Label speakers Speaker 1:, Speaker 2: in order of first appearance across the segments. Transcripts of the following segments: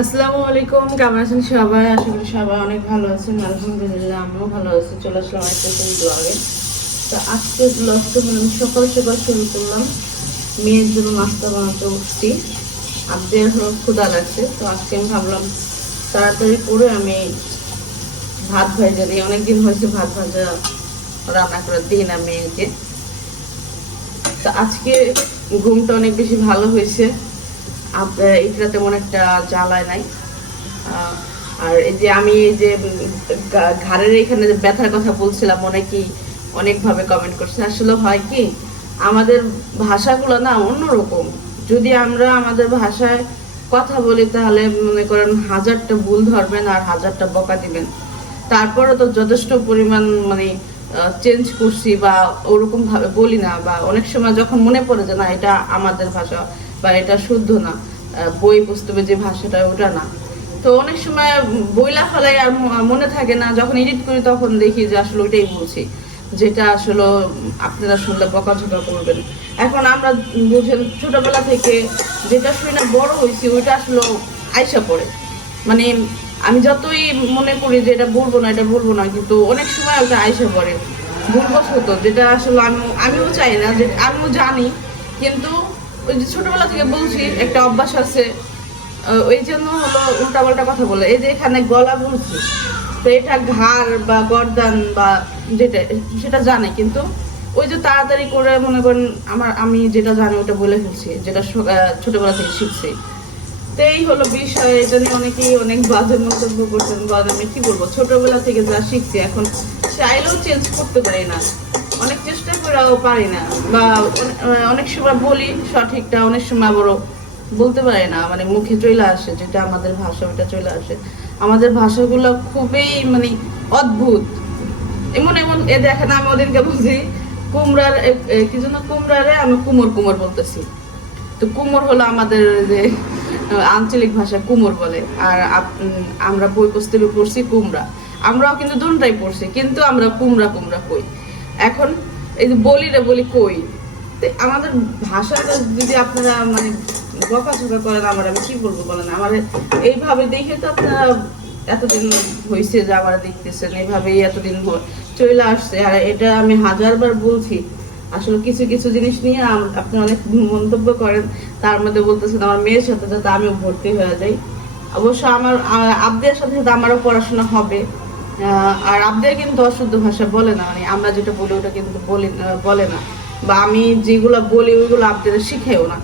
Speaker 1: আসসালামু আলাইকুম, কেমন আছেন সবাই? আশা করি সবাই অনেক ভালো আছেন। আলহামদুলিল্লাহ আমিও ভালো আছি। চলে আসলাম একটা ব্লগে তো আজকে ব্লগটা হলো আমি সকাল সকাল শুরু করলাম। মেয়ের জন্য নাস্তা বানাতে উঠছি আজকের হলো ক্ষুদা লাগছে, তো আজকে আমি ভাবলাম তাড়াতাড়ি করে আমি ভাত ভাজা দিই। অনেকদিন হয়েছে ভাত ভাজা রান্না করে দিই না মেয়েকে। তো আজকে ঘুমটা অনেক বেশি ভালো হয়েছে। এটা তেমন একটা জ্বালায় নাই। আর এই যে আমি এই যে ঘাড়ের এখানে যে ব্যথার কথা বলছিলাম, অনেকেই অনেকভাবে কমেন্ট করছে। আসলে হয় কি, আমাদের ভাষাগুলো না অন্যরকম। যদি আমরা আমাদের ভাষায় কথা বলি, তাহলে মনে করেন হাজারটা ভুল ধরবেন আর হাজারটা বকা দিবেন। তারপরে তো যথেষ্ট পরিমাণ মানে চেঞ্জ করছি বা ওরকম ভাবে বলি না বা অনেক সময় যখন মনে পড়ে যে না, এটা আমাদের ভাষা বা এটা শুদ্ধ না বই পুস্তকে যে ভাষাটা ওটা না। তো অনেক সময় বইলা ফেলাই আর মনে থাকে না, যখন এডিট করি তখন দেখি যে আসলে ওইটাই বলছি, যেটা আসলে আপনারা শুনলে বকাঝকা করবেন। এখন আমরা বুঝেন ছোটবেলা থেকে যেটা শুনে বড় হয়েছি, ওইটা আসলে আইসা পড়ে। মানে আমি যতই মনে করি যে এটা বলব না, এটা বলব না, কিন্তু অনেক সময় ওটা আইসা পড়ে। ভুলবশত যেটা আসলে আমি, আমিও চাই না, যে আমিও জানি, কিন্তু ওই যে ছোটবেলা থেকে বলছি, একটা অভ্যাস আছে। ওই জন্য হলো উল্টাপাল্টা কথা বলে। এই যে এখানে গলা বলছি তো এটা ঘাড় বা গর্দান বা যেটা, সেটা জানে, কিন্তু ওই যে তাড়াতাড়ি করে মনে করেন আমার, আমি যেটা জানি ওটা বলে ফেলছি, যেটা ছোটবেলা থেকে শিখছি। তো এই হলো বিষয় এই জন্য অনেকেই অনেক বাজে মন্তব্য করছেন বা আমি কি বলব? ছোটবেলা থেকে যা শিখছি, এখন চাইলেও চেঞ্জ করতে পারি না। অনেক চেষ্টা করেও পারি না। বা অনেক সময় বলি সঠিকটা, অনেক সময় আবারও বলতে পারি না। মানে মুখে চলে আসে, যেটা আমাদের ভাষা, ওটা চলে আসে। আমাদের ভাষাগুলো খুবই মানে অদ্ভুত। এমন এমন, এ দেখেন, আমি ওদেরকে বলছি, কুমড়ার কি যেন কুমড়ারে আমি কুমোর কুমোর বলতেছি। তো কুমোর হলো আমাদের যে আঞ্চলিক ভাষা কুমোর বলে। আর আমরা বই পুস্তকে পড়ছি কুমড়া। আমরাও কিন্তু দুটাই পড়ছি, কিন্তু আমরা কুমড়া কুমড়া কই? এখন এই যে বলি রে বলি কই? আমাদের ভাষাটা যদি আপনারা মানে বকাঝকা করেন আমার আমি কি বলব বলেন? আমার এইভাবে দেখে তো আপনারা এতদিন হয়েছে যে আমার দেখতেছেন, এইভাবেই এতদিন চলে আসছে। আর এটা আমি হাজারবার বলছি, আসলে কিছু কিছু জিনিস নিয়ে আপনি অনেক মন্তব্য করেন, তার মধ্যে বলতেছেন আমার মেয়ের সাথে যাতে আমিও ভর্তি হয়ে যাই। অবশ্য আমার, আ- আবদিয়ার সাথে সাথে আমারও পড়াশোনা হবে। আর আবদিয়া কিন্তু অশুদ্ধ ভাষা বলে না মানে আমরা যেটা বলি ওটা কিন্তু বলি বলে না। বা আমি যেগুলো বলি ওইগুলো আবদিয়া শিখেও না।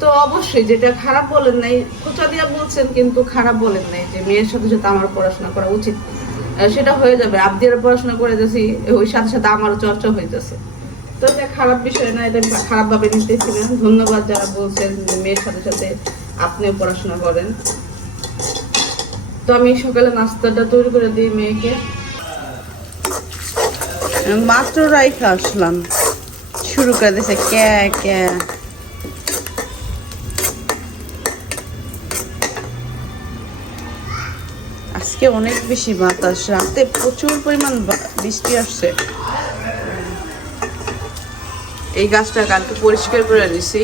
Speaker 1: তো অবশ্যই যেটা খারাপ বলেন নাই, খোঁচা দিয়া বলছেন কিন্তু খারাপ বলেন নাই যে মেয়ের সাথে সাথে আমার পড়াশোনা করা উচিত। সেটা হয়ে যাবে। আবদিয়ার পড়াশোনা করে যাচ্ছি, ওই সাথে সাথে আমারও চর্চা হইতেছে। তো এটা খারাপ বিষয় না, এটা খারাপ ভাবে নিতেছি না ধন্যবাদ যারা বলছেন মেয়ের সাথে সাথে আপনিও পড়াশোনা করেন। তো আমি সকালে নাস্তাটা তৈরি করে দিই মেয়েকে। মাত্র রাইখা আসলাম। শুরু করে দিয়েছে কে কে আজকে অনেক বেশি বাতাস, রাতে প্রচুর পরিমাণ বৃষ্টি আসছে। এই গাছটা কালকে পরিষ্কার করে দিছি।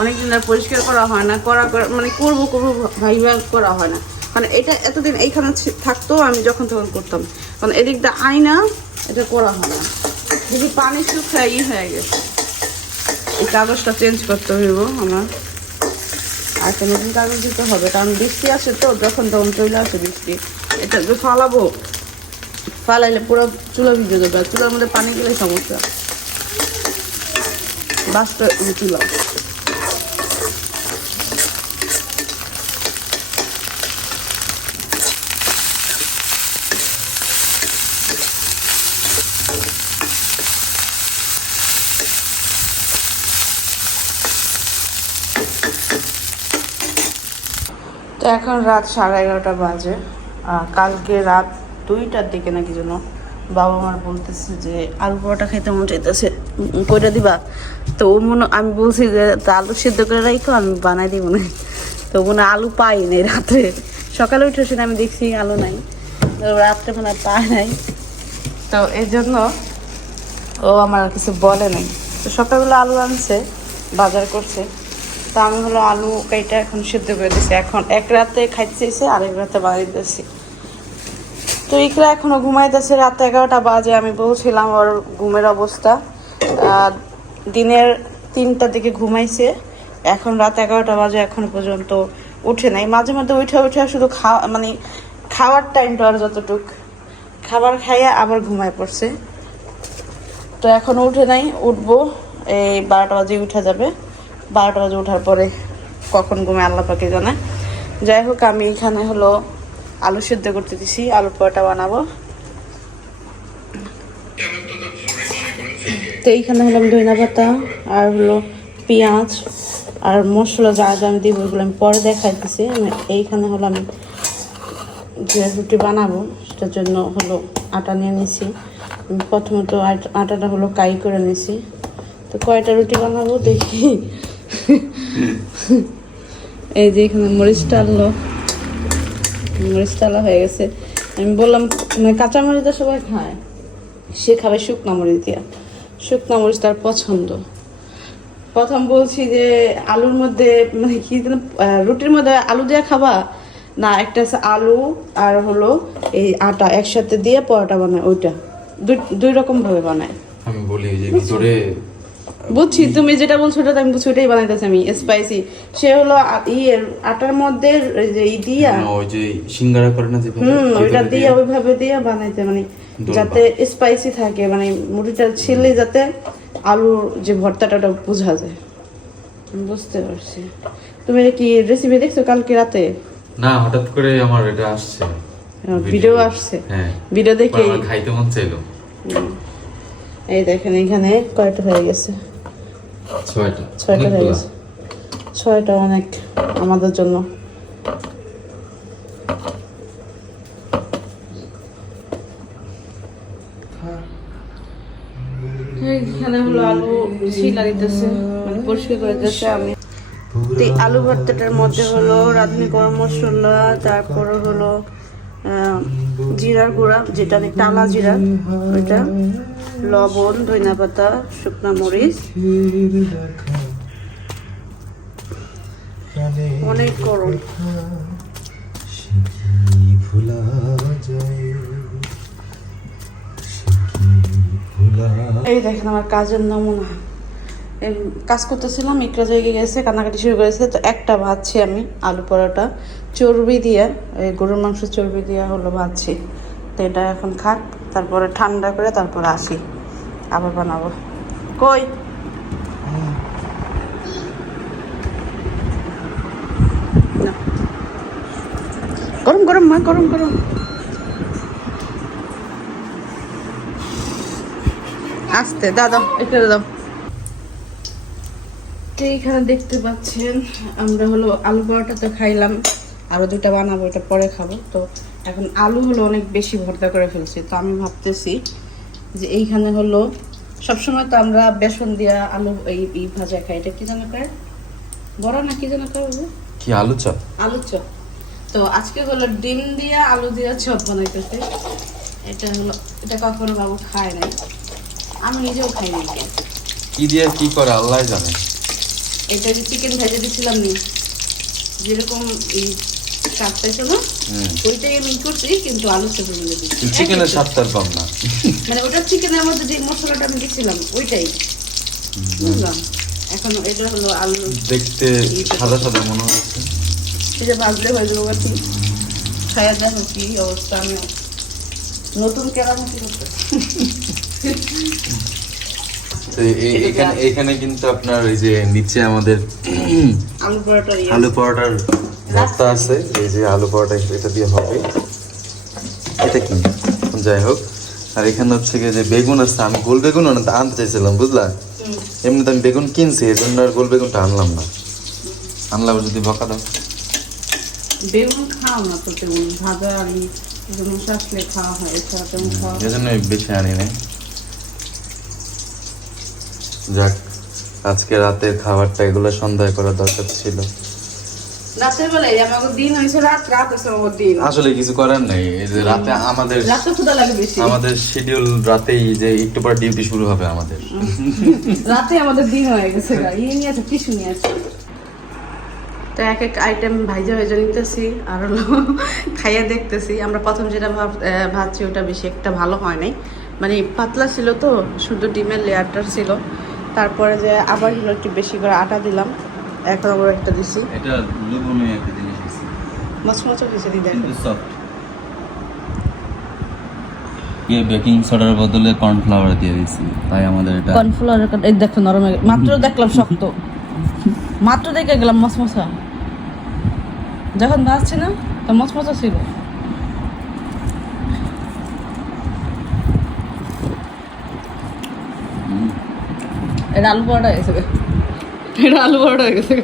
Speaker 1: অনেকদিন আর পরিষ্কার করা হয় না, করা মানে করব করব ভাইবা করা হয় না। মানে এটা এতদিন এইখানে থাকতো, আমি যখন তখন করতাম। কারণ এদিকটা আয়না, এটা করা হয় না। যদি পানি শুকায় ই হয়ে গেছে। এই কাগজটা চেঞ্জ করতে হইব আমার। আর একটা নতুন কাগজ দিতে হবে, কারণ বৃষ্টি আসে তো, যখন তখন চলে আসে বৃষ্টি। এটা যে ফালাবো, ফালাইলে পুরো চুলা ভিজে যাবে। চুলার মধ্যে পানি গেলে সমস্যা। বাসটা চুলা তো এখন রাত সাড়ে এগারোটা বাজে। কালকে রাত দুইটার দিকে নাকি যেন বাবা মার বলতেছে যে, আলু পরোটা খাইতে মন চাইতেছে কইটা দিবা। তো ও মনে, আমি বলছি যে আলু সিদ্ধ করে রাখো আমি বানাই দিব না। তো মনে আলু পাই নাই রাত্রে সকালে উঠে শুনে আমি দেখছি আলু নাই। তো রাত্রে মনে হয় পায় নাই। তো এই জন্য ও আমার আর কিছু বলে নাই। তো সকালবেলা আলু আনছে, বাজার করছে। তো আমি হলো আলু কাইটা এখন সিদ্ধ করে দিছি। এখন এক রাতে খাইতে চাইছে, আরেক রাতে বানিয়ে দিয়েছি তো ইকরা এখনও ঘুমাইতেছে রাত এগারোটা বাজে, আমি বলছিলাম ওর ঘুমের অবস্থা। দিনের তিনটা দিকে ঘুমাইছে, এখন রাত এগারোটা বাজে, এখন পর্যন্ত উঠে নাই। মাঝে মাঝে উঠে উঠে শুধু খাওয়া মানে খাওয়ার টাইমটা আর যতটুক। খাবার খাইয়ে আবার ঘুমায় পড়ছে। তো এখনও উঠে নাই, উঠবো, এই বারোটা বাজে উঠে যাবে। বারোটা বাজে ওঠার পরে কখন ঘুমে আল্লাহ পাকে জানে। যাই হোক, আমি এখানে হলো আলু সিদ্ধ করতে দিছি আলু পরোটা বানাবো। তো এইখানে হলো আমি ধনিয়া পাতা আর হলো পেঁয়াজ আর মশলা যা যা আমি দিব ওগুলো আমি পরে দেখাইতেছি। আমি এইখানে হলো আমি যে রুটি বানাবো, সেটার জন্য হলো আটা নিয়ে নিছি। প্রথমত আটাটা হলো কাই করে নিছি। তো কয়টা রুটি বানাবো দেখি। এই যে এখানে মরিচ টাললো মরিচ টালা হয়ে গেছে। আমি বললাম মানে কাঁচা মরিচটা সবাই খায়। সে খাবে শুকনা মরিচ দিয়া। শুকনা মরিচ তার পছন্দ। প্রথম বলছি যে আলুর মধ্যে মানে কি রুটির মধ্যে আলু দিয়ে খাবা? না একটা আছে আলু আর হলো এই আটা একসাথে দিয়ে পরোটা বানায় ওইটা। দুই দুই রকম ভাবে বানায়।
Speaker 2: আমি বলি যে ভিতরে
Speaker 1: বুঝছি তুমি যেটা বলছো ওটা আমি বুঝছি ওটাই বানাইতেছি আমি স্পাইসি সে হলো ইয়ের আটার মধ্যে এই যে ই দিয়া
Speaker 2: ওই যে সিঙ্গারা করে না যেভাবে,
Speaker 1: হুম ওইটা
Speaker 2: ভেতরে
Speaker 1: দিয়ে। ওইভাবে দিয়ে বানাইতে মানে যাতে স্পাইসি থাকে মানে মুড়িটা ছিলে যাতে আলুর যে ভর্তাটা ওটা বোঝা যায়। বুঝতে পারছি। তুমি কি রেসিপি দেখছ কালকে রাতে?
Speaker 2: না হঠাৎ করে আমার এটা আসছে।
Speaker 1: ভিডিও আসছে?
Speaker 2: হ্যাঁ।
Speaker 1: ভিডিও দেখে
Speaker 2: খাইতে মন চাইলো।
Speaker 1: এই দেখেন এখানে কয়টা হয়ে গেছে।
Speaker 2: ছয়টা।
Speaker 1: ছয়টা হয়ে গেছে। ছয়টা অনেক আমাদের জন্য। এখানে হলো আলু দিতেছে মানে পরিষ্কার করে দিতেছে আমি। তো আলু ভর্তাটার মধ্যে হলো রাঁধুনি গরম মশলা তারপরে হলো আহ, জিরার গুঁড়া যেটা অনেক টালা জিরা ওইটা। লবণ, ধনিয়া পাতা, শুকনা মরিচ। অনেক গরম। এই দেখেন আমার কাজের নমুনা। কাজ করতেছিলাম, ইকরা জায়গায় গেছে, কান্নাকাটি শুরু করেছে, তো একটা ভাজছি আমি আলু পরোটা। চর্বি দিয়ে, এই গরুর মাংস চর্বি দিয়ে হলো ভাজছি। তো এটা এখন খাক, তারপরে ঠান্ডা করে তারপরে আসি। আবার বানাবো। কই? গরম গরম, মা, গরম গরম। আসতে দাদা এটা দাও। তো এইখানে দেখতে পাচ্ছেন, আমরা হলো আলু পরোটা তো খাইলাম, আরও দুটা বানাবো, এটা পরে খাব। তো এখন আলু হলো অনেক বেশি ভর্তা করে ফেলছি, তো আমি ভাবতেছি যে এইখানে হলো সবসময় তো আমরা বেসন দিয়া আলু এই এই ভাজা খাই। এটা কি যেন করে বড় না কি যেন করে?
Speaker 2: কি আলু চপ?
Speaker 1: আলু চপ। তো আজকে হলো ডিম দিয়া আলু দিয়া চপ বানাইতেছে। এটা হলো এটা কখনো বাবু খায় নাই। আমি নিজেও খাই নাই।
Speaker 2: কি দিয়ে কি করে আল্লাহ জানে।
Speaker 1: এটা যে চিকেন ভেজে দিছিলাম নি যেরকম এই কাটতে ছিল ওইটাই আমি করছি কিন্তু আলু চপের মধ্যে দিচ্ছি।
Speaker 2: চিকেনের স্বাদটার কম না
Speaker 1: মানে ওটা চিকেনের মধ্যে যে মশলাটা আমি দিচ্ছিলাম ওইটাই। বুঝলাম? এখন এটা হলো আলু
Speaker 2: দেখতে সাদা সাদা মনে হচ্ছে।
Speaker 1: সেটা ভাজলে হয়ে যাব বাকি। খাইয়া দেখো কি অবস্থা আমি নতুন কেরামতি করতে?
Speaker 2: এখানে কিন্তু আপনার এই যে নিচে আমাদের
Speaker 1: আলু পরোটা ইয়ে
Speaker 2: আলু পরোটার ভর্তা আছে এই যে আলু পরোটা এটা দিয়ে হবে। এটা কি? যাই হোক আর এখানে হচ্ছে গিয়ে যে বেগুন আছে আমি গোল বেগুন আনতে আনতে চাইছিলাম বুঝলা। এমনিতে আমি বেগুন কিনছি এই জন্য আর গোল বেগুনটা আনলাম না। আনলাম যদি বকা দাও।
Speaker 1: বেগুন খাও না তো তেমন ভাজা আলু যেমন শাকলে খাওয়া হয় এছাড়া তেমন খাওয়া
Speaker 2: এই জন্য বেশি আনি নাই। যাক আজকে রাতের খাবারটা এগুলো সন্ধ্যায় করার দরকার ছিল।
Speaker 1: রাতের বেলায় আমাকে দিন হয়েছে রাত রাত হয়েছে আমাকে দিন।
Speaker 2: আসলে কিছু করার নেই এই যে রাতে আমাদের
Speaker 1: রাতে ক্ষুদা লাগে বেশি।
Speaker 2: আমাদের শিডিউল রাতেই যে একটু পর ডিউটি শুরু হবে আমাদের।
Speaker 1: রাতে আমাদের দিন হয়ে গেছে ইয়ে নিয়ে আছে টিস্যু নিয়ে আছে। তো এক এক আইটেম ভাইজা ভাইজা নিতেছি আর হলো খাইয়ে দেখতেছি। আমরা প্রথম যেটা ভাব আহ, ভাবছি ওটা বেশি একটা ভালো হয় নাই। মানে পাতলা ছিল তো শুধু ডিমের লেয়ারটা ছিল। তারপরে যে আবার হলো একটু বেশি করে আটা দিলাম। এখন আবার একটা দিছি।
Speaker 2: এটা লুবনীয় একটা জিনিস আছে।
Speaker 1: মচমচো কিছু দিই দেখো
Speaker 2: কিন্তু সফট ইয়ে বেকিং সোডার বদলে কর্নফ্লাওয়ার দিয়ে দিয়েছি তাই আমাদের এটা
Speaker 1: কর্নফ্লাওয়ার এই দেখো নরম মাত্র দেখলাম শক্ত। মাত্র দেখে গেলাম মচমচা। যখন ভাজছি না তো মচমচা ছিল। এটা আলু পরোটা গেছে এটা আলু পরোটা হয়ে গেছে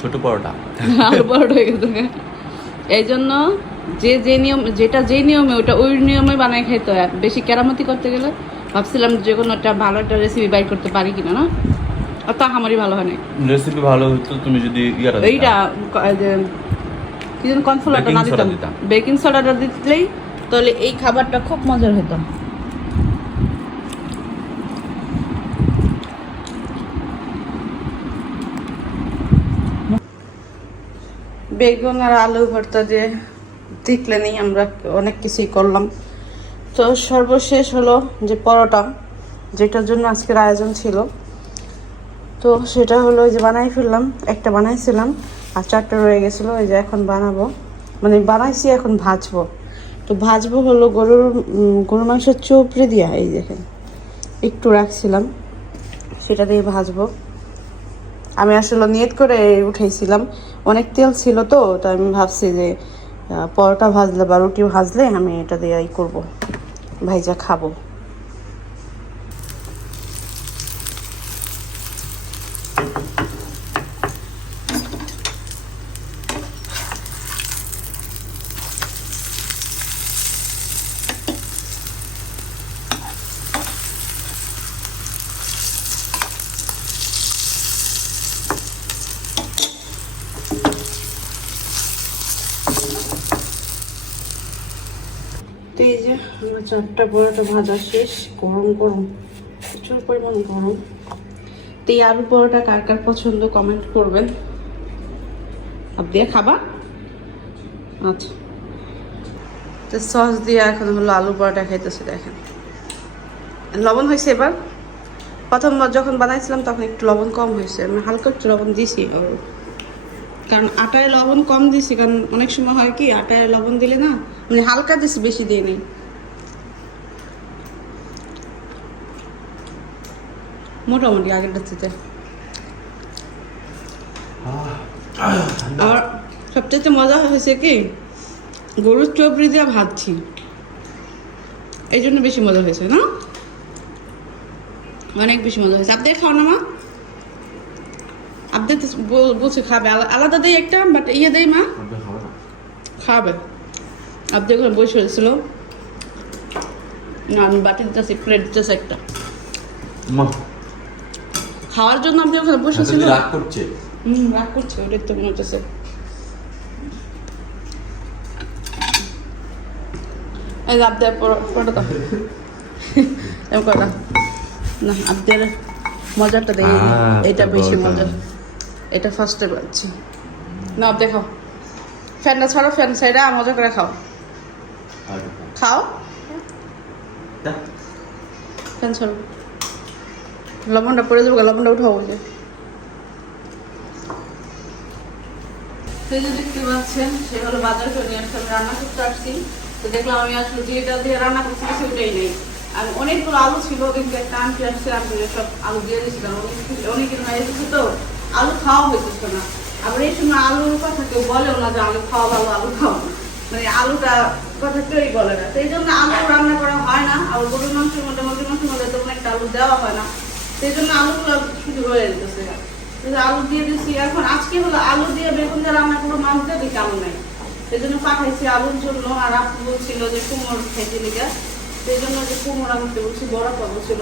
Speaker 2: ছোট পরোটা।
Speaker 1: আলু পরোটা হয়ে গেছে এই জন্য যে যে নিয়ম যেটা যে নিয়মে ওটা ওই নিয়মে বানায় খাইতে হয়। বেশি কেরামতি করতে গেলে ভাবছিলাম যে কোনো একটা ভালো একটা রেসিপি বাইর করতে পারি কিনা না? আর তা আমারই ভালো হয়
Speaker 2: রেসিপি ভালো হতো তুমি যদি
Speaker 1: এইটা যে কি যেন কর্নফ্লাওয়ারটা না দিতাম। বেকিং সোডাটা দিলেই তাহলে এই খাবারটা খুব মজার হতো বেগুন আর আলু ভর্তা দিয়ে দেখলে নেই আমরা অনেক কিছুই করলাম। তো সর্বশেষ হলো যে পরোটা, যেটার জন্য আজকের আয়োজন ছিল। তো সেটা হলো যে বানাই ফেললাম, একটা বানাইছিলাম আর চারটা রয়ে গেছিল, ওই যে এখন বানাবো। মানে বানাইছি, এখন ভাজবো। তো ভাজবো হলো গরুর গরুর মাংসের চোপড়ে দিয়া, এই দেখেন, একটু রাখছিলাম, সেটা দিয়ে ভাজবো। আমি আসলে নিয়ত করে উঠেছিলাম অনেক তেল ছিল তো তো আমি ভাবছি যে পরোটা ভাজলে বা রুটি ভাজলে আমি এটা দিয়ে করব করব। ভাইজা খাব। তো এই যে, আমার চারটা পরোটা ভাজা শেষ, গরম গরম, প্রচুর পরিমাণ গরম। তো এই আলু পরোটা কার কার পছন্দ কমেন্ট করবেন। আপনি খাবা? আচ্ছা। তো সস দিয়ে এখন হলো আলু পরোটা খাইতেছে, দেখেন। লবণ হয়েছে এবার? প্রথমবার যখন বানাইছিলাম, তখন একটু লবণ কম হয়েছে আমি হালকা একটু লবণ ওর কারণ আটায় লবণ কম দিছি, কারণ অনেক সময় হয় কি, আটায় লবণ দিলে না মানে হালকা দিছি, বেশি দিয়ে নেই। মোটামুটি আগেরটা থেকে। আর সবচেয়ে মজা হয়েছে কি, গরুর চবড়ি দিয়ে ভাজছি। এই জন্য বেশি মজা হয়েছে, না? অনেক বেশি মজা হয়েছে। আপনি খাও না, মা। আপনি তো বল- বলছে খাবে। আলা- আলাদা দেই একটা বাট ইয়ে দেই মা। খাবে। আপনি ওখানে বসে হয়েছিল না আমি বাটি দিতেছি প্লেট দিতেছি একটা। খাওয়ার জন্য আপনি ওখানে বসেছিল
Speaker 2: রাগ করছে?
Speaker 1: হুম রাগ করছে ওটাই তো মনে হচ্ছে এই যে আপনার পরোটা দাও এরকম দাও। না আপনার মজাটা দেই।
Speaker 2: আহ,
Speaker 1: এটা বেশি মজা এটা ফার্স্টে পাচ্ছি না আপনি খাও ফ্যানটা ছাড়ো ফ্যান সাইডে মজা করে খাও। খাও? ফ্যান ছাড়ো। লবণটা পড়ে যাব লবণটা উঠাও বলছে সেই যে দেখতে পাচ্ছেন সে হলো বাজার করে নিয়ে আমি রান্না করতে আসছি। তো দেখলাম আমি আসলে যেটা দিয়ে রান্না করছি গেছি ওটাই নেই। আর অনেকগুলো আলু ছিল কিন্তু একটা আনতে আসছে আমি সব আলু দিয়ে দিয়েছিলাম। অনেক- অনেকদিন হয়ে গেছে তো। আলু খাওয়া হইতেছে না। আবার এই সময় আলুর কথা কেউ বলেও না যে আলু খাওয়া ভালো, আলু খাওয়া। মানে আলুটা কথা কেউই বলে না। সেই জন্য আলু রান্না করা হয় না। আর গরুর মাংসের মধ্যে, মুরগির মাংসের মধ্যে তেমন একটা আলু দেওয়া হয় না। সেই জন্য আলুগুলো শুধু রয়ে যেতেছে আলু দিয়ে দিচ্ছি এখন আজকে হলো আলু দিয়ে বেগুন দিয়ে রান্না করব দিয়ে দিতে আলু নাই। সেই জন্য পাঠাইছি আলুর জন্য। আর আপু বলছিল যে কুমড় খাইতে লিগা সেই জন্য যে কুমড় আনতে বলছি, বড় পাবো ছিল।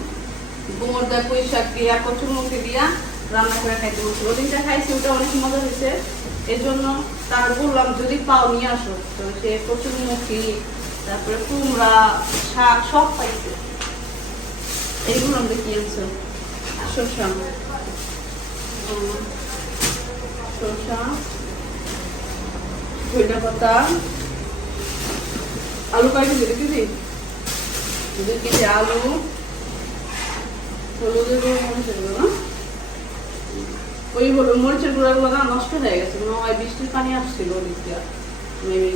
Speaker 1: কুমড় দেয় শাক দিয়া কচুরমুখী দিয়া রান্না করে খাইতে বলছি ওদিনটা খাইছি, ওটা অনেক মজা হয়েছে। এই জন্য তার বললাম, যদি পাও, নিয়ে আসো। তো সে কচুরমুখী, তারপরে কুমড়া, শাক সব পাইছে। এইগুলো আমরা কি আনছো? শসা। শসা পাতা, আলু কয় কেজি কেজি দুই কেজি আলু, হলুদের মরিচের না? ওই মরিচের গুঁড়োগুলো না নষ্ট হয়ে গেছে মনে হয় বৃষ্টির পানি আসছিল ওদিক দিয়ে মেবি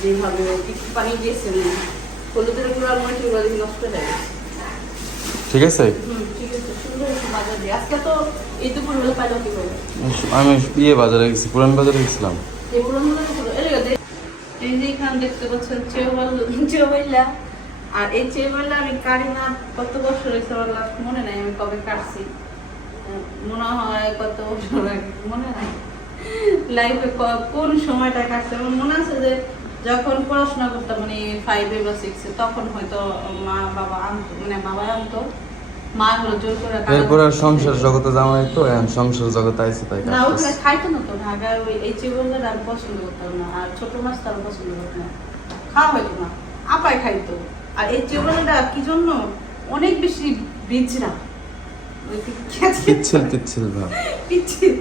Speaker 1: যেভাবে কিছু পানি দিয়েছে হলুদের গুঁড়ো মরিচের গুঁড়ো নষ্ট হয়ে গেছে।
Speaker 2: ঠিক আছে?
Speaker 1: করে?
Speaker 2: আমি ইয়ে বাজারে গেছি পুরান বাজারে গেছিলাম।
Speaker 1: এগুলো এর আগে এই যে এখানে দেখতে পাচ্ছেন চেউবাল আর এই আমি না কত বছর হয়েছে আমার লাস্ট মনে নাই আমি কবে কাটছি। মনে হয় কত মনে নাই লাইফে কোন সময়টা কাটছে? আমার মনে আছে যে যখন পড়াশোনা করতাম মানে ফাইভে বা সিক্সে তখন হয়তো মা বাবা আনতো মানে বাবা আনতো। মা হলো জোর করে
Speaker 2: এরপর আর সংসার জগতে যাওয়া তো এখন সংসার জগতে আইসি তাই
Speaker 1: না ওখানে খাইতো না তো ঢাকায় ওই এই আমি পছন্দ করতাম না আর ছোট মাছ তার পছন্দ করতাম না। খাওয়া হইতো না আপায় খাইতো। আর এই কি জন্য? অনেক বেশি বিচরা?
Speaker 2: পিচ্ছিল পিচ্ছিল ভাব।
Speaker 1: পিচ্ছিল।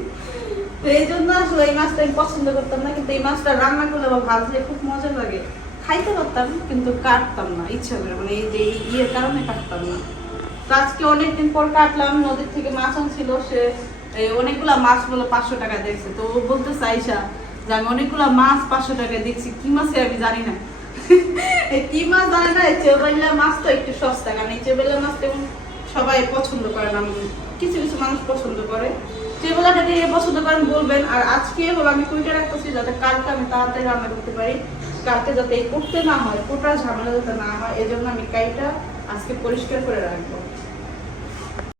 Speaker 1: তো এই জন্য আসলে এই মাছটা আমি পছন্দ করতাম না কিন্তু এই মাছটা রান্না করলে বা ভাজলে খুব মজা লাগে। খাইতে পারতাম কিন্তু কাটতাম না ইচ্ছা করে মানে এই যে ইয়ের কারণে কাটতাম না। তো আজকে অনেকদিন পর কাটলাম নদীর থেকে মাছ আনছিল সে অনেকগুলা মাছ বলে পাঁচশো টাকা দেখছে তো ও বলতে চাইসা যে আমি অনেকগুলা মাছ পাঁচশো টাকা দেখছি কি মাছে আমি জানি না? এই কি মাছ জানে না চেবেলা মাছ তো একটু সস্তা কারণ এই চেবেলা মাছ তেমন সবাই পছন্দ করে না কিছু কিছু মানুষ পছন্দ করে। চেবেলাটা যদি পছন্দ করেন বলবেন, আর আজকে হলো আমি কুইটা রাখতেছি যাতে কালকে আমি তাড়াতাড়ি রান্না করতে পারি। কালকে যাতে করতে না হয় কোটা ঝামেলা যাতে না হয়, এজন্য জন্য আমি কাইটা আজকে পরিষ্কার করে রাখব।